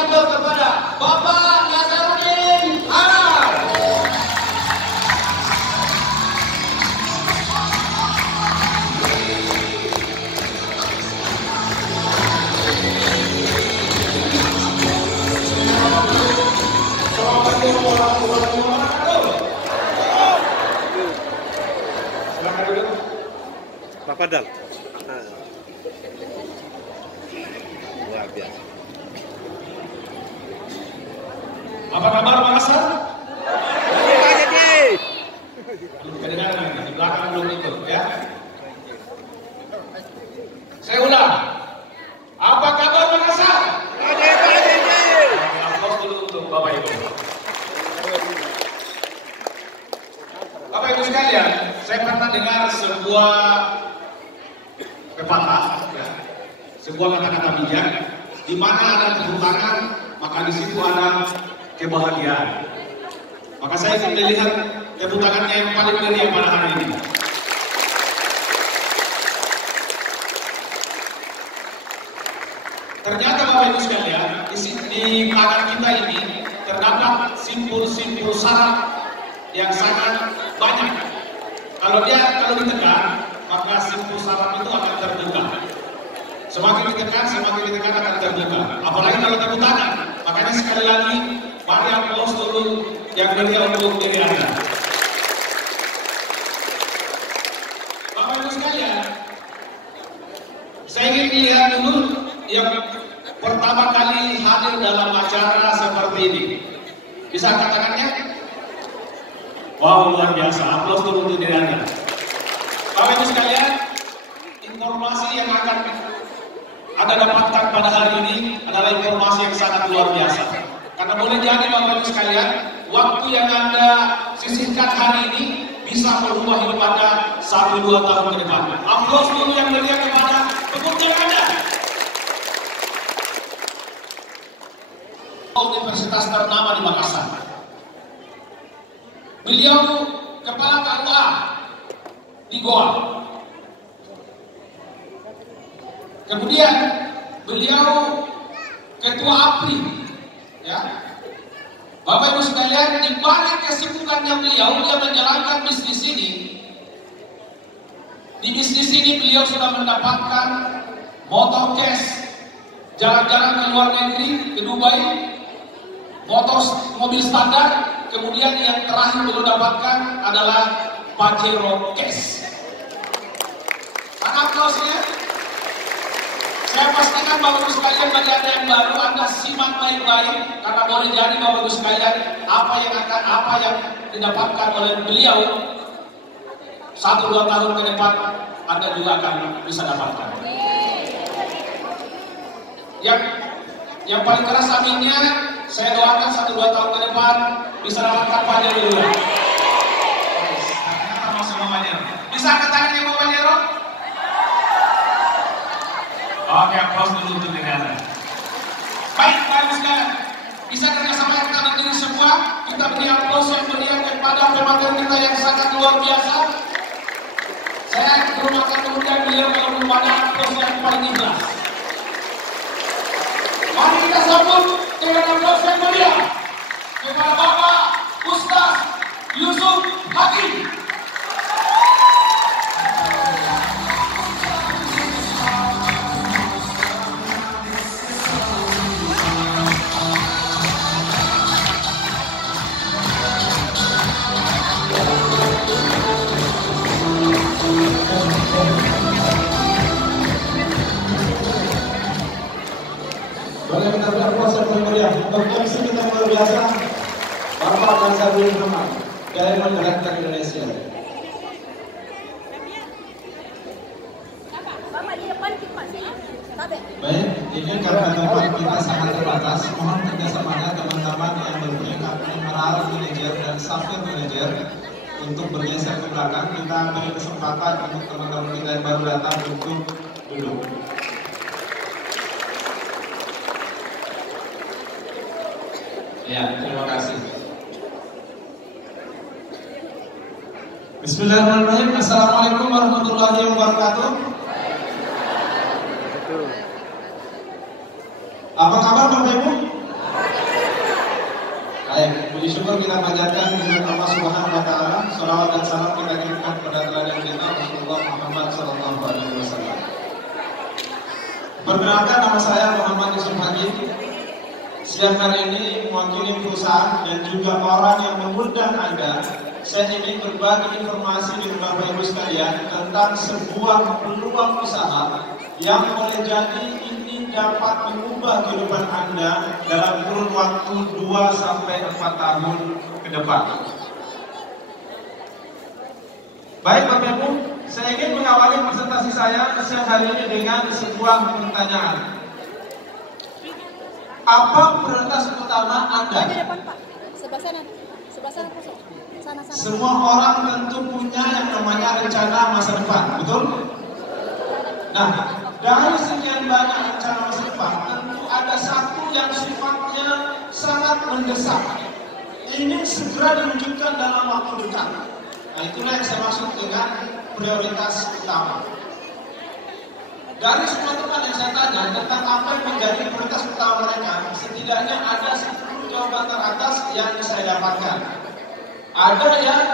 aplaus kepada Bapak Nazarudin Arab. Assalamualaikum warahmatullahi wabarakatuh. Silakan duduk. Pak Padal. Luar biasa. Apa kabar Makassar? Baik. Kedengaran di belakang belum ikut ya. Saya ulang. Apa kabar Makassar? Aplaus dulu untuk Bapak Ibu. Bapak Ibu sekalian, saya pernah dengar sebuah pepatah, ya, sebuah kata-kata bijak, di mana ada tepuk tangan, maka di situ ada kebahagiaan. Maka saya ingin melihat tepuk tangannya yang paling meriah pada hari ini. Ternyata Bapak Ibu sekalian, di tangan kita ini terdapat simpul-simpul saraf yang sangat banyak. Kalau ditekan, maka simpul saraf itu akan terbuka. Semakin ditekan akan terbuka. Apalagi kalau tepuk tangan. Makanya sekali lagi, mari aplaus dulu yang meriah untuk diri Anda. Bapak Ibu sekalian, saya ingin melihat dulu yang pertama kali hadir dalam acara seperti ini. Bisa angkat tangannya? Wow, luar biasa. Aplaus dulu untuk diri Anda. Bapak Ibu sekalian, informasi yang akan Anda dapatkan pada hari ini adalah informasi yang sangat luar biasa. Karena boleh jadi Bapak Ibu sekalian, waktu yang Anda sisihkan hari ini bisa merubah hidup Anda 1-2 tahun ke depan. Aplaus dulu yang meriah kepada pengunjung Anda. Universitas ternama di Makassar. Beliau kepala KUA di Goa. Kemudian beliau ketua APRI, ya. Bapak Ibu sekalian, di balik kesibukannya beliau menjalankan bisnis ini. Di bisnis ini beliau sudah mendapatkan motor cash, jalan-jalan ke luar negeri, ke Dubai, mobil standar. Kemudian yang terakhir beliau dapatkan adalah Pajero cash. Mana aplausnya? Saya pastikan Bapak Ibu sekalian, bagi Anda yang baru, Anda simak baik-baik, karena boleh jadi Bapak Ibu sekalian, apa yang didapatkan oleh beliau 1-2 tahun ke depan, Anda juga akan bisa dapatkan. Yang paling keras aminnya, saya doakan 1-2 tahun ke depan bisa dapatkan Pajero juga. Ternyata masuk Pajero. Bisa angkat tangannya Bapak Pajero? Oke, aplaus dulu untuk negara. Baik, Bapak Ibu sekalian, bisa kerjasama kita berdiri semua. Kita beri aplaus yang meriah kepada pemateri kita yang sangat luar biasa. Saya belum akan mengundang beliau kalau belum ada aplaus yang paling ikhlas. Mari kita sambut dengan aplaus yang meriah kepada Bapak Ustaz Yusuf Hakim. Boleh kita beri aplaus yang paling meriah untuk MC kita luar biasa, Bapak Nazarudin Arab dari Masyarakat Indonesia. Baik, ini karena tempat kita sangat terbatas, mohon kerjasamanya teman-teman yang berpihak Emerald Manager dan Safir Manager untuk bergeser ke belakang. Kita beri kesempatan untuk teman-teman kita yang baru datang untuk duduk. Ya, terima kasih. Bismillahirrahmanirrahim. Assalamualaikum warahmatullahi wabarakatuh. Apa kabar Bapak Ibu? syukur kita panjatkan kepada Allah Subhanahu wa taala. Shalawat dan salam kita kirimkan kepada teladan kita Rasulullah Muhammad sallallahu alaihi wasallam. Perkenalkan, nama saya Muhammad Yusuf Hakim. Siang hari ini mewakili perusahaan dan juga orang yang mengundang Anda, saya ingin berbagi informasi dengan Bapak Ibu sekalian tentang sebuah peluang usaha yang boleh jadi ini dapat mengubah kehidupan Anda dalam kurun waktu 2-4 tahun ke depan. Baik Bapak Ibu, saya ingin mengawali presentasi saya siang hari ini dengan sebuah pertanyaan. Apa prioritas utama Anda? Sebelah sana. Sana. Semua orang tentu punya yang namanya rencana masa depan, betul? Nah, dari sekian banyak rencana masa depan, tentu ada satu yang sifatnya sangat mendesak, ingin segera diwujudkan dalam waktu dekat. Nah, itulah yang saya maksud dengan prioritas utama. Dari semua teman yang saya tanya tentang apa yang menjadi prioritas utama mereka, setidaknya ada 10 jawaban teratas yang saya dapatkan. Ada yang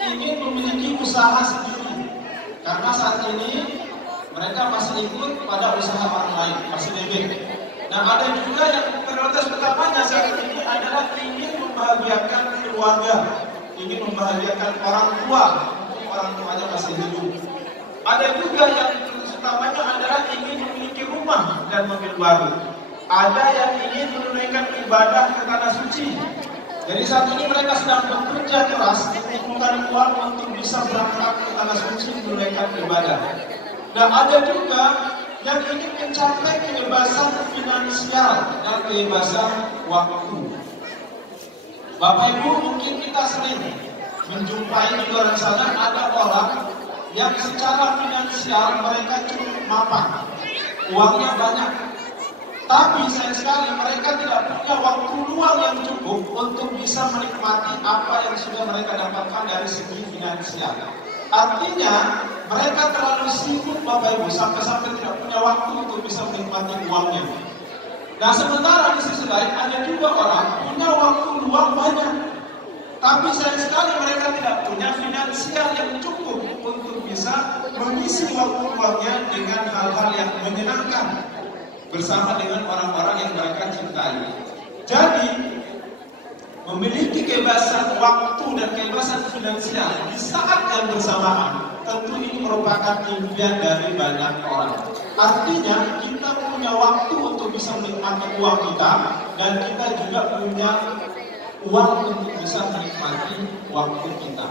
ingin memiliki usaha sendiri, karena saat ini mereka masih ikut pada usaha orang lain, masih nebeng. Nah, ada juga yang prioritas utamanya saat ini adalah ingin membahagiakan keluarga, ingin membahagiakan orang tua, orang tuanya masih hidup. Ada juga yang utamanya adalah ingin memiliki rumah dan mobil baru. Ada yang ingin menunaikan ibadah ke tanah suci. Jadi saat ini mereka sedang bekerja keras mengumpulkan uang untuk bisa berangkat ke tanah suci menunaikan ibadah. Dan ada juga yang ingin mencapai kebebasan finansial dan kebebasan waktu. Bapak Ibu, mungkin kita sering menjumpai di luar sana ada orang yang secara finansial mereka cukup mapan, uangnya banyak, tapi sayang sekali mereka tidak punya waktu luang yang cukup untuk bisa menikmati apa yang sudah mereka dapatkan dari segi finansial. Artinya mereka terlalu sibuk Bapak Ibu sampai-sampai tidak punya waktu untuk bisa menikmati uangnya. Nah, sementara di sisi lain ada juga orang punya waktu luang banyak, tapi sayang sekali mereka tidak punya finansial yang cukup untuk bisa mengisi waktu luangnya dengan hal-hal yang menyenangkan bersama dengan orang-orang yang mereka cintai. Jadi, memiliki kebebasan waktu dan kebebasan finansial di saat yang bersamaan, tentu ini merupakan impian dari banyak orang. Artinya, kita punya waktu untuk bisa menikmati uang kita, dan kita juga punya uang untuk bisa menikmati waktu kita.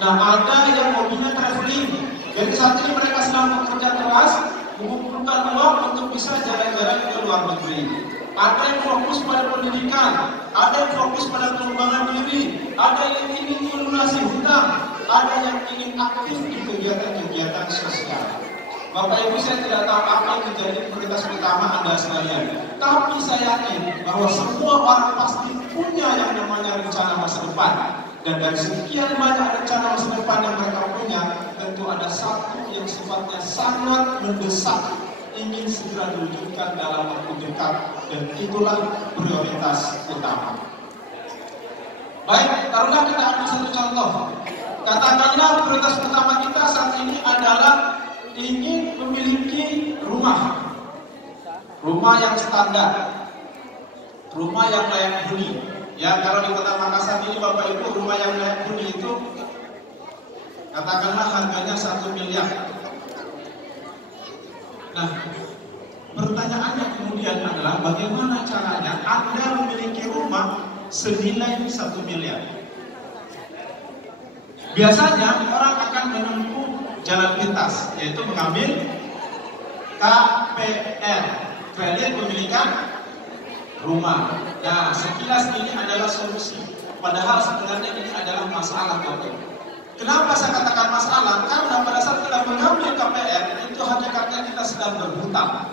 Nah, ada yang hobinya traveling. Jadi saat ini mereka sedang bekerja keras mengumpulkan uang untuk bisa jalan-jalan ke luar negeri. Ada yang fokus pada pendidikan, ada yang fokus pada pengembangan diri, ada yang ingin melunasi hutang, ada yang ingin aktif di kegiatan-kegiatan sosial. Bapak Ibu, saya tidak tahu apa yang menjadi prioritas utama Anda sekalian, tapi saya yakin bahwa semua orang pasti punya yang namanya rencana masa depan. Dan dari sekian banyak rencana masa depan yang mereka punya, tentu ada satu yang sifatnya sangat mendesak, ingin segera diwujudkan dalam waktu dekat, dan itulah prioritas utama. Baik, taruhlah kita ambil satu contoh. Katakanlah prioritas utama kita saat ini adalah ingin memiliki rumah yang standar, rumah yang layak huni. Ya, kalau di Kota Makassar ini Bapak Ibu, rumah yang layak huni itu katakanlah harganya 1 miliar. Nah, pertanyaannya kemudian adalah bagaimana caranya Anda memiliki rumah senilai 1 miliar? Biasanya orang akan menempuh jalan pintas, yaitu mengambil KPR, kredit pemilikan rumah. Nah, sekilas ini adalah solusi. Padahal sebenarnya ini adalah masalah, Bapak. Kenapa saya katakan masalah? Karena pada saat kita mengambil KPR, itu hakikatnya kita sedang berhutang.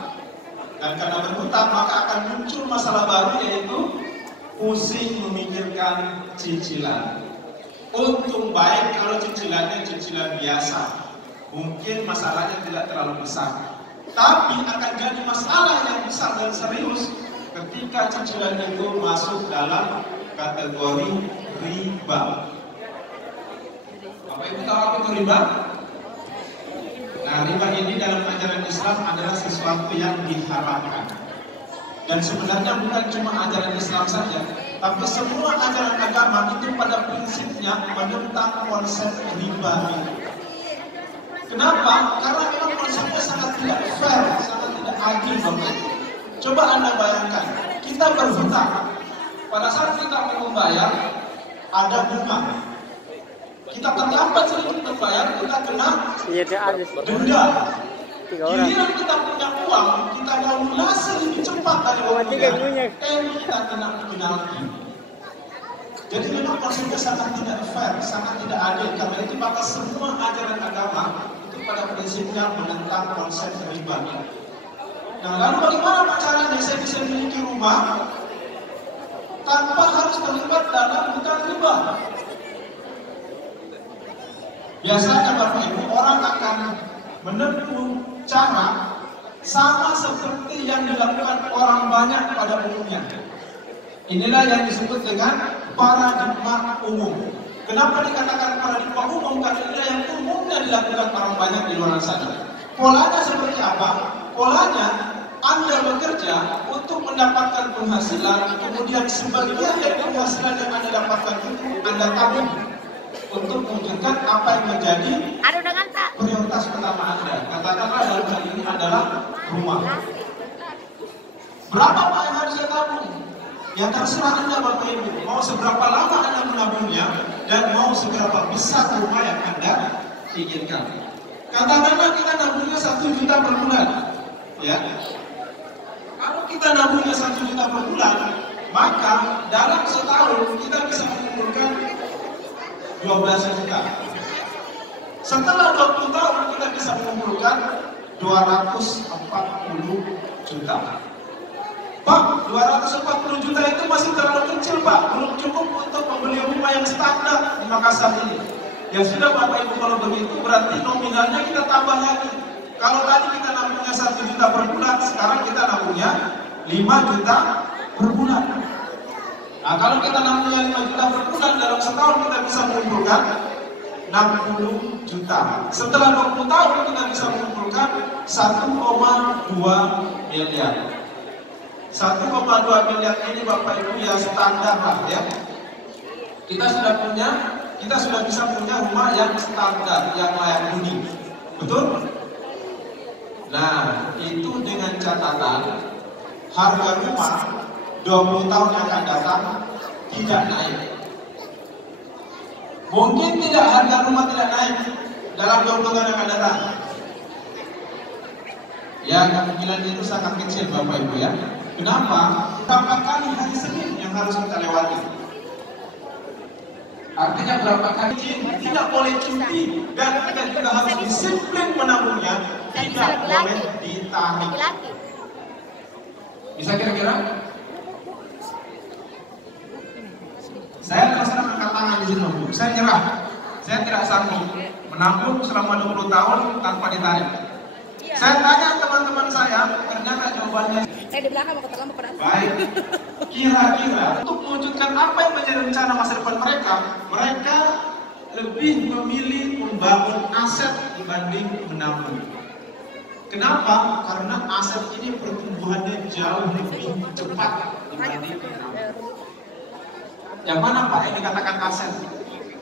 Dan karena berhutang, maka akan muncul masalah baru, yaitu pusing memikirkan cicilan. Untung baik kalau cicilannya cicilan biasa, mungkin masalahnya tidak terlalu besar. Tapi akan jadi masalah yang besar dan serius ketika cicilan itu masuk dalam kategori riba. Bapak Ibu tahu apa itu riba? Nah, riba ini dalam ajaran Islam adalah sesuatu yang diharamkan. Dan sebenarnya bukan cuma ajaran Islam saja, tapi semua ajaran agama itu pada prinsipnya menentang konsep riba ini. Kenapa? Karena memang konsepnya sangat tidak fair, sangat tidak adil, Bapak. Coba Anda bayangkan, kita berhutang. Pada saat kita mau membayar, ada bunga. Kita terlambat sedikit membayar, kita kena denda. Giliran kita punya uang, kita mau lunasi lebih cepat dari waktunya, kita kena penalti. Jadi memang konsepnya sangat tidak fair, sangat tidak adil. Karena itu maka semua ajaran agama itu pada prinsipnya menentang konsep riba. Nah, lalu bagaimana caranya saya bisa memiliki rumah tanpa harus terlibat dalam hutang riba? Biasanya Bapak Ibu, orang akan menempuh cara sama seperti yang dilakukan orang banyak pada umumnya. Inilah yang disebut dengan paradigma umum. Kenapa dikatakan paradigma umum? Karena inilah yang umumnya dilakukan orang banyak di luar sana. Polanya seperti apa? Polanya Anda bekerja untuk mendapatkan penghasilan, kemudian sebagian dari penghasilan yang Anda dapatkan itu Anda tabung untuk mewujudkan apa yang menjadi prioritas pertama Anda. Katakanlah dalam hal ini adalah rumah. Berapa Pak yang harus saya tabung? Ya terserah Anda Bapak Ibu, mau seberapa lama Anda menabungnya dan mau seberapa besar rumah yang Anda inginkan. Katakanlah kita nabungnya 1 juta per bulan, ya. Kalau kita nabungnya 1 juta per bulan, maka dalam setahun kita bisa mengumpulkan 12 juta. Setelah 20 tahun kita bisa mengumpulkan 240 juta. Pak, 240 juta itu masih terlalu kecil Pak, belum cukup untuk membeli rumah yang standar di Makassar ini. Ya sudah Bapak Ibu, kalau begitu berarti nominalnya kita tambah lagi. Kalau tadi kita nabungnya 1 juta per bulan, sekarang kita nabungnya 5 juta per bulan. Nah, kalau kita nabungnya 5 juta per bulan, dalam setahun kita bisa mengumpulkan 60 juta. Setelah 20 tahun kita bisa mengumpulkan 1,2 miliar. 1,2 miliar ini Bapak Ibu ya standar lah ya. Kita sudah bisa punya rumah yang standar, yang layak huni. Betul? Nah, itu dengan catatan harga rumah 20 tahun yang akan datang tidak naik. Mungkin tidak, harga rumah tidak naik dalam 20 tahun yang akan datang. Ya, kemungkinan itu sangat kecil Bapak Ibu ya. Kenapa? Berapa kali hari Senin yang harus kita lewati? Artinya berapa kali tidak boleh cuti dan kita juga harus disiplin menabungnya, tidak boleh ditarik. Bisa kira-kira? Saya terus angkat tangan di sini, Bu. Saya nyerah. Saya tidak sanggup menabung selama 20 tahun tanpa ditarik. Saya tanya teman-teman saya, ternyata jawabannya Saya di belakang mau ketemu pada. baik. Kira-kira untuk mewujudkan apa yang menjadi rencana masa depan mereka, mereka lebih memilih membangun aset dibanding menabung. Kenapa? Karena aset ini pertumbuhannya jauh lebih cepat dibanding menabung. Yang mana Pak yang dikatakan aset?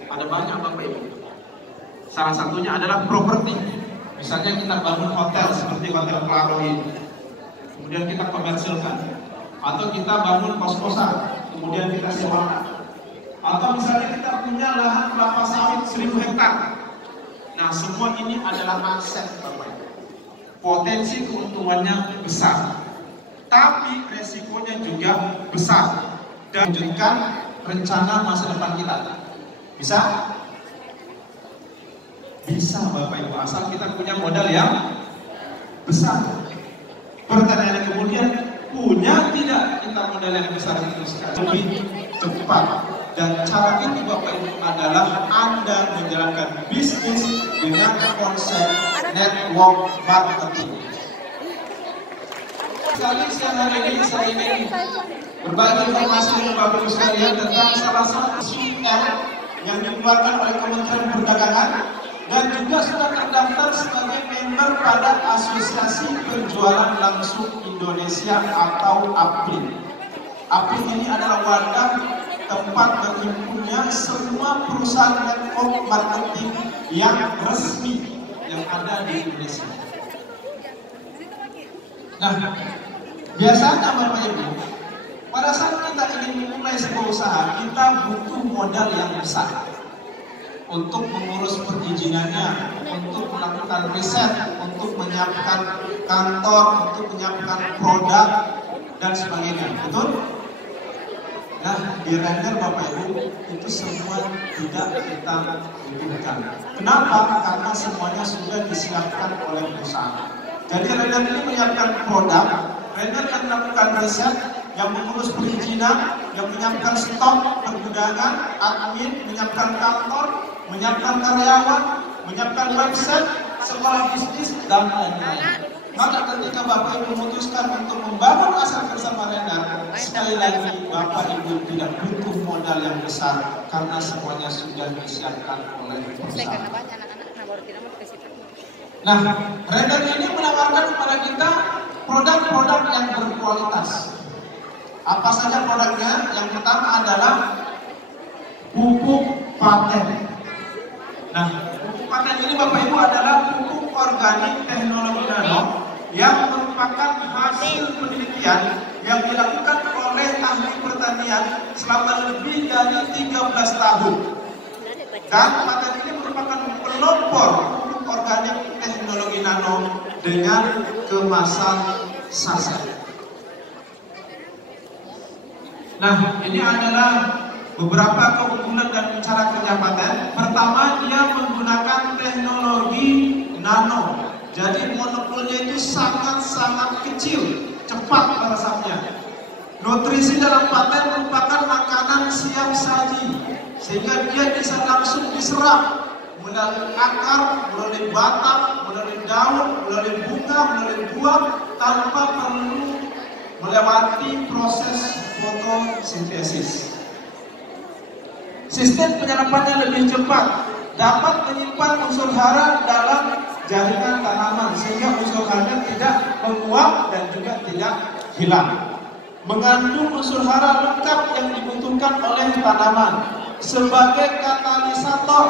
Ada banyak Bapak Ibu. Salah satunya adalah properti. Misalnya kita bangun hotel seperti Hotel Claro ini, kemudian kita komersilkan, atau kita bangun kos-kosan, kemudian kita sewakan, atau misalnya kita punya lahan kelapa sawit 1000 hektar. Nah, semua ini adalah aset Bapak Ibu. Potensi keuntungannya besar, tapi resikonya juga besar dan menunjukkan rencana masa depan kita. Bisa? Bisa Bapak Ibu, asal kita punya modal yang besar. Pertanyaannya kemudian, punya tidak kita modal yang besar itu sekarang lebih cepat? Dan cara itu Bapak Ibu adalah Anda menjalankan bisnis dengan konsep network marketing. Sekali siang hari ini saya ingin berbagi informasi dengan Bapak Ibu sekalian tentang salah satu SUR yang dikeluarkan oleh Kementerian Perdagangan dan juga sudah terdaftar sebagai member pada Asosiasi Penjualan Langsung Indonesia atau APLIN. APLIN ini adalah wadah tempat berhimpunnya semua perusahaan network marketing yang resmi yang ada di Indonesia. Nah, biasanya Bapak Ibu, pada saat kita ingin memulai sebuah usaha, kita butuh modal yang besar untuk mengurus perizinannya, untuk melakukan riset, untuk menyiapkan kantor, untuk menyiapkan produk dan sebagainya. Betul? Nah, di Render Bapak Ibu itu semua tidak kita butuhkan. Kenapa? Karena semuanya sudah disiapkan oleh perusahaan. Jadi Render ini menyiapkan produk, Render yang melakukan riset, yang mengurus perizinan, yang menyiapkan stok pergudangan, admin, menyiapkan kantor, menyiapkan karyawan, menyiapkan website, sekolah bisnis, dan lain-lain. Maka ketika Bapak Ibu memutuskan untuk membangun asal bersama Render, sekali lagi Bapak Ibu tidak butuh modal yang besar karena semuanya sudah disiapkan oleh perusahaan. Nah, Render ini menawarkan kepada kita produk-produk yang berkualitas. Apa saja produknya? Yang pertama adalah pupuk paten. Nah, pupuk paten ini Bapak Ibu adalah pupuk organik teknologi nano yang merupakan hasil penelitian yang dilakukan oleh ahli pertanian selama lebih dari 13 tahun. Dan paten ini merupakan pelopor pupuk organik teknologi nano dengan kemasan saset. Nah, ini adalah beberapa keunggulan dan cara kerja paten. Pertama, dia menggunakan teknologi nano. Jadi molekulnya itu sangat-sangat kecil, cepat meresapnya. Nutrisi dalam paten merupakan makanan siap saji, sehingga dia bisa langsung diserap melalui akar, melalui batang, melalui daun, melalui bunga, melalui buah, tanpa perlu melewati proses fotosintesis. Sistem penyerapannya lebih cepat, dapat menyimpan unsur hara dalam jaringan tanaman sehingga unsur haranya tidak menguap dan juga tidak hilang. Mengandung unsur hara lengkap yang dibutuhkan oleh tanaman sebagai katalisator.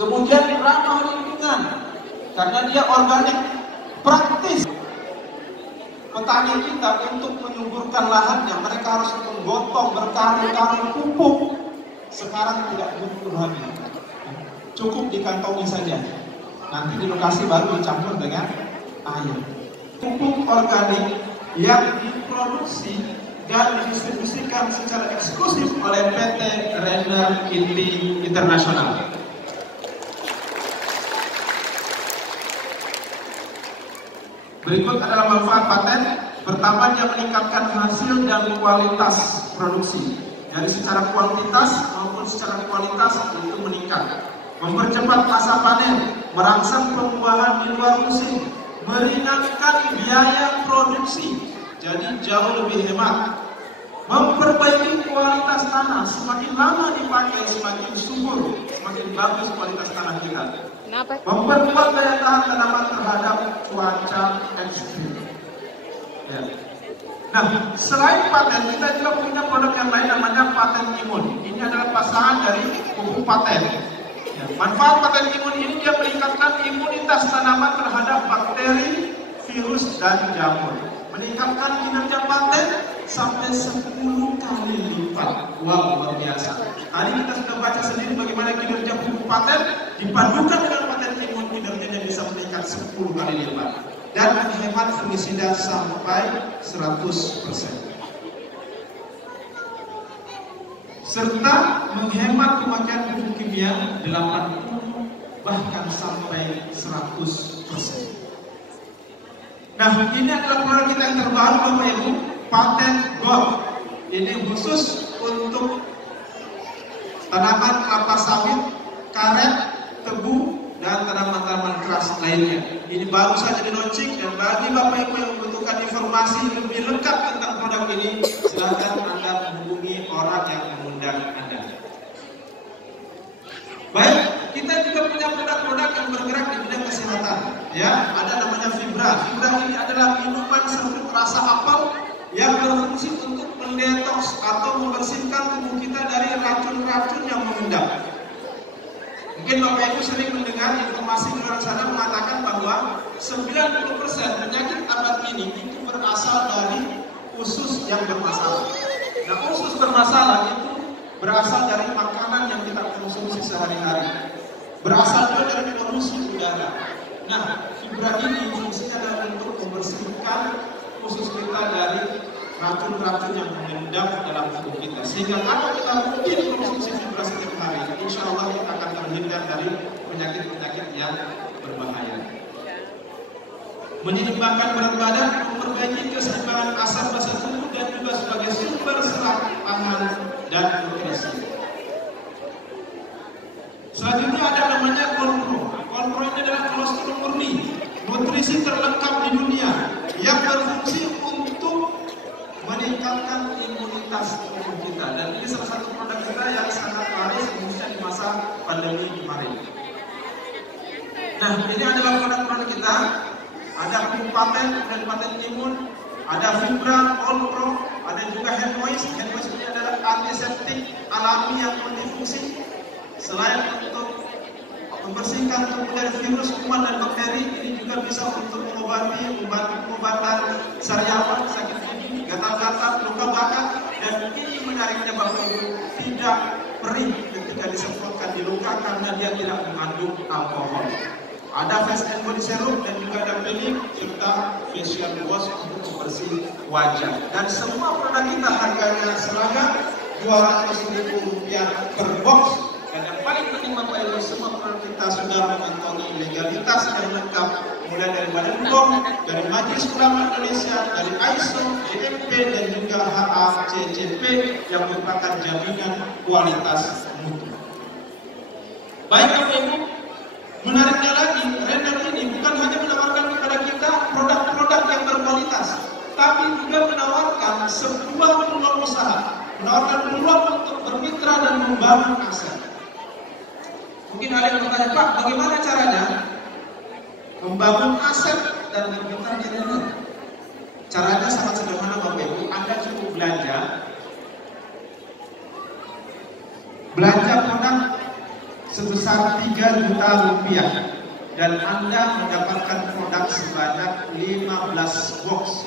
Kemudian ramah lingkungan karena dia organik, praktis. Petani kita untuk menyuburkan lahannya, mereka harus menggotong berkarung-karung pupuk. Sekarang tidak butuh lagi, cukup dikantongi saja. Nanti di lokasi baru dicampur dengan air. Pupuk organik yang diproduksi dan didistribusikan secara eksklusif oleh PT Render Inti Internasional. Berikut adalah manfaat paten. Pertama, dia meningkatkan hasil dan kualitas produksi. Dari secara kuantitas maupun secara kualitas itu meningkat. Mempercepat masa panen, merangsang pembuahan di luar musim, meringankan biaya produksi, jadi jauh lebih hemat. Memperbaiki kualitas tanah, semakin lama dipakai semakin subur, semakin bagus kualitas tanah kita. Memperkuat daya tahan tanaman terhadap cuaca ekstrim. Ya. Nah, selain paten, kita juga punya produk yang lain namanya paten imun. Ini adalah pasangan dari pupuk paten. Ya. Manfaat paten imun ini dia meningkatkan imunitas tanaman terhadap bakteri, virus, dan jamur. Meningkatkan kinerja paten sampai 10 kali lipat. Wow, luar biasa. Tadi kita sudah baca sendiri bagaimana kinerja pupuk paten dipadukan dengan paten imun, kinerjanya bisa meningkat 10 kali lipat dan menghemat fungisida sampai 100%. Serta menghemat pemakaian pupuk kimia 80 bahkan sampai 100%. Nah, ini adalah produk kita yang terbaru Bapak Ibu, paten Gold. Ini khusus untuk tanaman kelapa sawit, karet, tebu, dan tanaman-tanaman keras lainnya. Ini baru saja di launching, dan bagi Bapak Ibu yang membutuhkan membutuhkan informasi lebih lengkap tentang produk ini, silakan Anda menghubungi orang yang mengundang Anda. Baik, kita juga punya produk-produk yang bergerak di bidang kesehatan. Ya, ada namanya Fibra. Fibra ini adalah minuman seruput rasa apel yang berfungsi untuk mendetoks atau membersihkan tubuh kita dari racun-racun yang mengendap. Mungkin Bapak Ibu sering mendengar informasi di luar sana mengatakan bahwa 90% penyakit abad ini itu berasal dari usus yang bermasalah. Nah, usus bermasalah itu berasal dari makanan yang kita konsumsi sehari-hari. Berasal juga dari polusi udara. Nah, Fibra ini fungsinya adalah untuk membersihkan usus kita dari racun-racun yang mengendap dalam tubuh kita. Sehingga kalau kita rutin konsumsi Fibra setiap hari, insya Allah kita akan terhindar dari penyakit-penyakit yang berbahaya. Menyeimbangkan berat badan, memperbaiki keseimbangan asam basa tubuh dan juga sebagai sumber serat pangan dan nutrisi. Selanjutnya ada namanya Konpro. Konpro ini adalah kolesterol murni, nutrisi terlengkap di dunia yang berfungsi untuk meningkatkan imunitas tubuh kita. Dan ini salah satu produk kita yang sangat laris khususnya di masa pandemi kemarin. Nah, ini adalah produk-produk kita. Ada paten dan paten imun, ada Fibra, Konpro, ada juga Hand Moist. Hand Moist ini adalah antiseptik alami yang multifungsi. Selain untuk membersihkan tubuh dari virus, kuman dan bakteri, ini juga bisa untuk membantu pengobatan sariawan, sakit gigi, gatal-gatal, luka bakar, dan ini menariknya Bapak Ibu tidak perih ketika disemprotkan di luka karena dia tidak mengandung alkohol. Ada face and body serum dan juga ada peeling serta facial wash untuk membersih wajah. Dan semua produk kita harganya seragam Rp200.000 per box. Dan yang paling penting Bapak Ibu, semua produk kita sudah mengantongi legalitas yang lengkap, mulai dari Badan POM, dari Majelis Ulama Indonesia, dari ISO, GMP dan juga HACCP yang merupakan jaminan kualitas mutu. Baik Bapak Ibu, menariknya lagi, Renner ini bukan hanya menawarkan kepada kita produk-produk yang berkualitas, tapi juga menawarkan sebuah peluang usaha, menawarkan peluang untuk bermitra dan membangun aset. Mungkin ada yang bertanya, Pak, bagaimana caranya membangun aset dan bermitra di Renner? Caranya sangat sederhana Bapak Ibu, Anda cukup belanja produk sebesar Rp3 juta dan Anda mendapatkan produk sebanyak 15 box.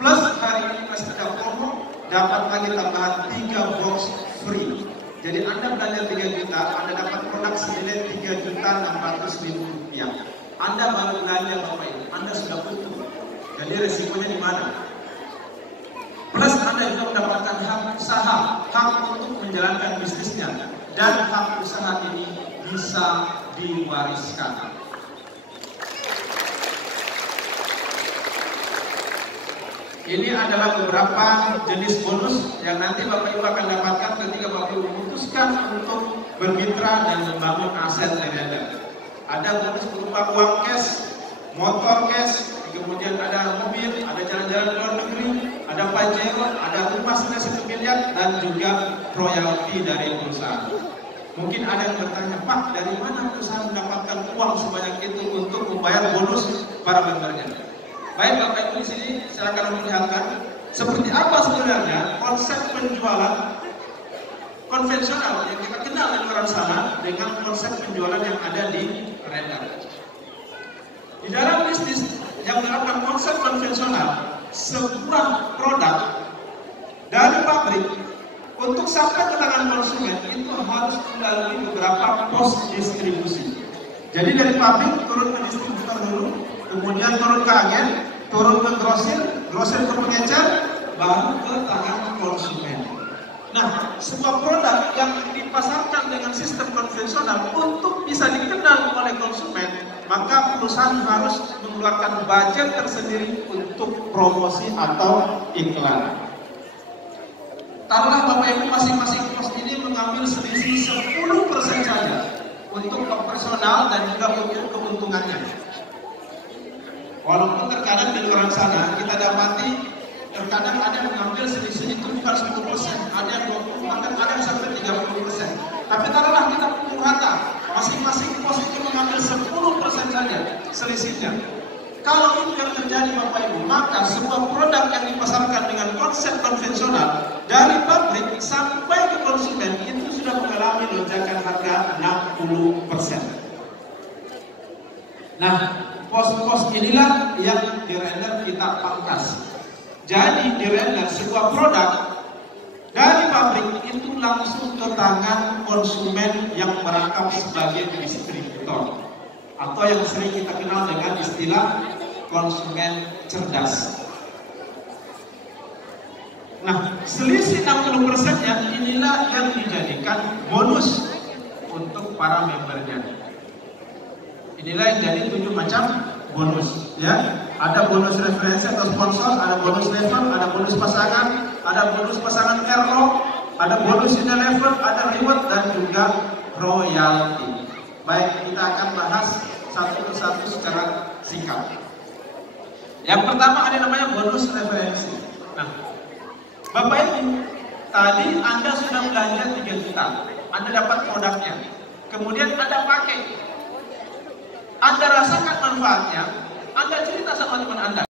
Plus hari ini masih ada promo, dapat lagi tambahan 3 box free. Jadi Anda belanja 3 juta, Anda dapat produk senilai Rp3.600.000. Anda baru belanja Bapak Ibu, Anda sudah butuh. Jadi resikonya di mana? Plus Anda juga mendapatkan hak usaha, hak untuk menjalankan bisnisnya, dan hak usaha ini bisa diwariskan. Ini adalah beberapa jenis bonus yang nanti Bapak Ibu akan dapatkan ketika Bapak Ibu memutuskan untuk bermitra dan membangun aset Renner. Ada bonus berupa uang cash, motor cash, kemudian ada mobil, ada jalan-jalan ke luar negeri, ada pajero, ada rumah senilai 1 miliar, dan juga royalti dari perusahaan. Mungkin ada yang bertanya, Pak, dari mana perusahaan mendapatkan uang sebanyak itu untuk membayar bonus para membernya? Baik Bapak Ibu di sini, saya akan memperlihatkan seperti apa sebenarnya konsep penjualan konvensional yang kita kenal di luar sana dengan konsep penjualan yang ada di Renner. Di dalam bisnis yang menerapkan konsep konvensional, sebuah produk dari pabrik untuk sampai ke tangan konsumen itu harus melalui beberapa pos distribusi. Jadi dari pabrik turun ke distributor dulu, kemudian turun ke agen, turun ke grosir, grosir ke pengecer, baru ke tangan konsumen. Nah, sebuah produk yang dipasarkan dengan sistem konvensional untuk bisa dikenal oleh konsumen, maka perusahaan harus mengeluarkan budget tersendiri untuk promosi atau iklan. Taruhlah Bapak Ibu masing-masing pos ini mengambil selisih 10% saja untuk operasional dan juga untuk keuntungannya. Walaupun terkadang di luar sana kita dapati terkadang ada yang mengambil selisih itu bukan 10%, ada yang 20%, bahkan ada yang sampai 30%. Tapi taruhlah kita pukul rata, masing-masing pos itu mengambil 10% saja selisihnya. Kalau itu yang terjadi Bapak Ibu, maka sebuah produk yang dipasarkan dengan konsep konvensional dari pabrik sampai ke konsumen itu sudah mengalami lonjakan harga 60%. Nah, pos-pos inilah yang di-render kita pangkas. Jadi di-render sebuah produk dari pabrik itu langsung ke tangan konsumen yang merangkap sebagai distributor, atau yang sering kita kenal dengan istilah konsumen cerdas. Nah, selisih 60%-nya inilah yang dijadikan bonus untuk para membernya. Inilah yang jadi 7 macam bonus, ya. Ada bonus referensi atau sponsor, ada bonus level, ada bonus pasangan, ada bonus pasangan airlock, ada bonus level, ada reward dan juga royalty. Baik, kita akan bahas satu persatu secara singkat. Yang pertama ada namanya bonus referensi. Nah, Bapak Ibu, tadi Anda sudah belanja 3 juta, Anda dapat produknya, kemudian Anda pakai, Anda rasakan manfaatnya, Anda cerita sama teman Anda.